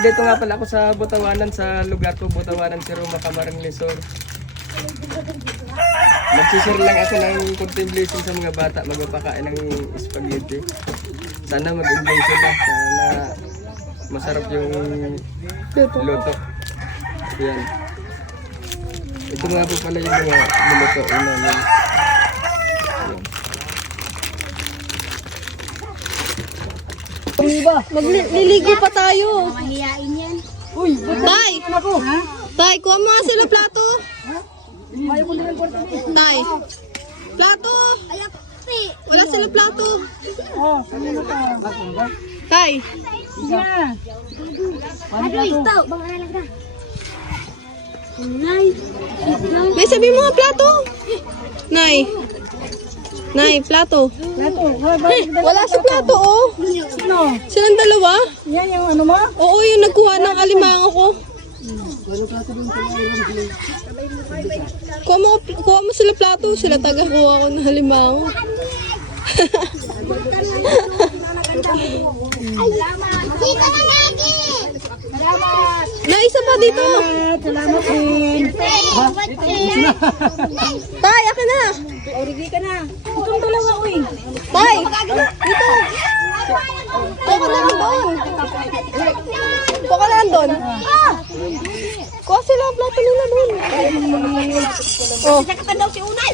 Andito nga pala ako sa Botawanan, sa lugar ko, Botawanan, si Roma Camarines Resort. Magsishare lang ako ng contemplation sa mga bata, magpapakain ng spaghetti. Sana mag-enjoy sila, sana masarap yung luto. Yan. Ito nga po pala yung mga niluto namin. Magliligo pa tayo. Mahihain yan. Tay! Tay, kuha mo nga sila plato. Tay! Plato! Wala sila plato. Tay! May sabi mo nga plato. Nay. Nay, plato. Wala sa plato, oh. Sino? Silang dalawa? Yan yung ano mo? Oo, yung nagkuha ng alimango ko. Kuha mo sila plato. Sila taga-kuha ko ng alimango. Dito na lagi! Na, isa pa dito. Salamat din. Tay, akin na. Origi ka na. Itong dalawa, uy. Tay, dito. Kuha ka na doon. Kuha ka na doon. Kuha sila ang plato nila doon. Oh. Saka ka daw si Unay.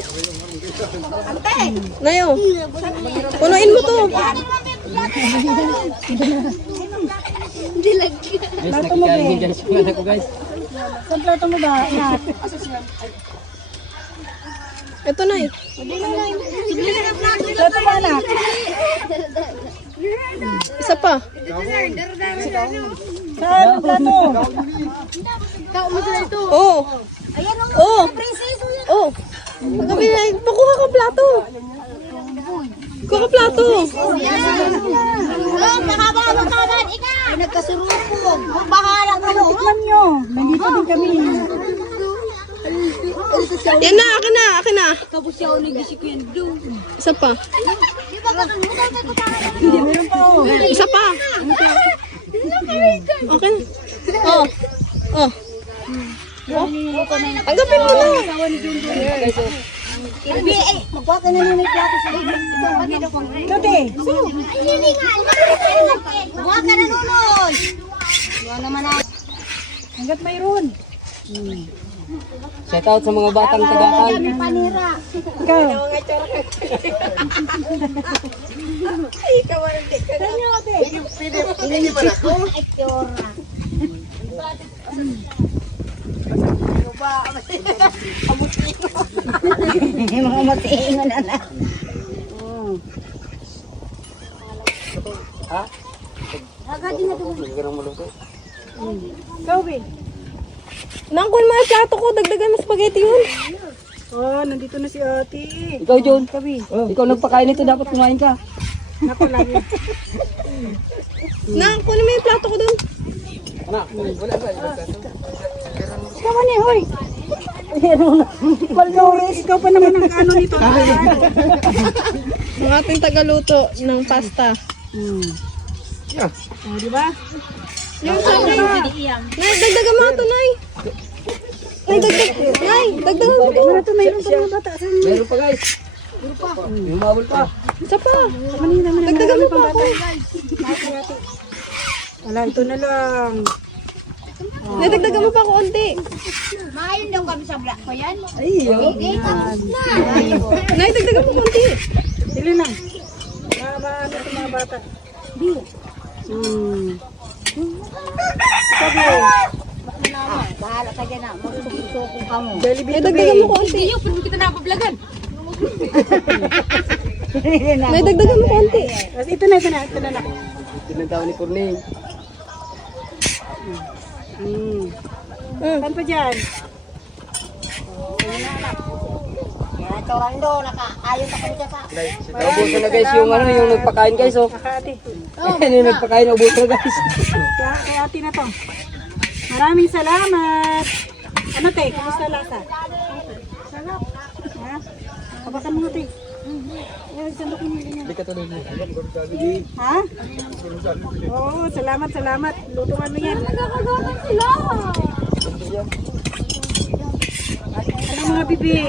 Ante. Nayo. Punuin mo to. Plato mo ba? Saan plato mo ba? Anak. Ito na eh. Plato mo, anak. Isa pa. Saan ang plato? Oh. Oh. Oh. Pagkabi na, pakuha ka plato. Kuha ka plato. Nagkasurupog. Bahala ka mo. Tikman nyo. Nandito din kami. Yan na, akin na, akin na. Isa pa. Hindi, meron pa oh. Isa pa. Okay na. Oh. Oh. Tanggapin mo na. Magkuha ka na nung may plato sa ito. Dati. Magkuha ka na nunoy. Magkuha naman na. Hanggat mayroon. Shout out sa mga batang tagakal. Panira. Ikaw. Ikaw ang tika. Kanyo ate. Pili ba ako? Ektora. Mga matiingon na na. Ha? Agad din na ito. Ganang maluto. Ikaw, Bin. Nangkul mo yung plato ko, dagdagan mo spaghetti yun. Oh, nandito na si ate. Ikaw, John. Kabi. Ikaw nagpakain nito, dapat kumain ka. Nako lagi. Nangkul mo yung plato ko dun. Anak, wala ba? Ikaw man eh, hoy. Malnourished. Ikaw pa naman ang ano nito. Ang ating tagaluto ng pasta. Yeah. Oh, di ba? Yung sabi mo. Nay, dagdagan mo ito, Nay. Nay, dagdagan mo ito. Ano to, mayroon pa mga bata. Saan? Meron pa, guys. Humabol pa. Isa pa. Kanina man Dagdagan mo pa ako. Wala, ito na lang. Nay, dagdagan mo pa ako unti. Maayon daw kami sa black ko yan. Ay, Nay, dagdagan mo konti. Sili lang. Ano ito mga bata. Sabi eh. Bahala ka dyan na. Magsuko ka mo. Nay, dagdagan mo konti. Pero kita napablagan. Nay, dagdagan mo konti. Ito na. Ito na. tinatawa ni Cornel. Saan pa dyan? Torando, naka-ayos ako dyan sa... Naubusan na guys yung ano, yung nagpakain guys oh. Kaka-ate. Ano yung nagpakain, naubusan na guys. Kaya ate na to. Maraming salamat. Ano te? Kumusta lasa? Sarap. Ha? Kabakan mo te. Hindi ka tuloy mo. Ha? Oo, salamat, salamat. Lutungan mo yan. Nagkakagapan sila. Ano mga bibi?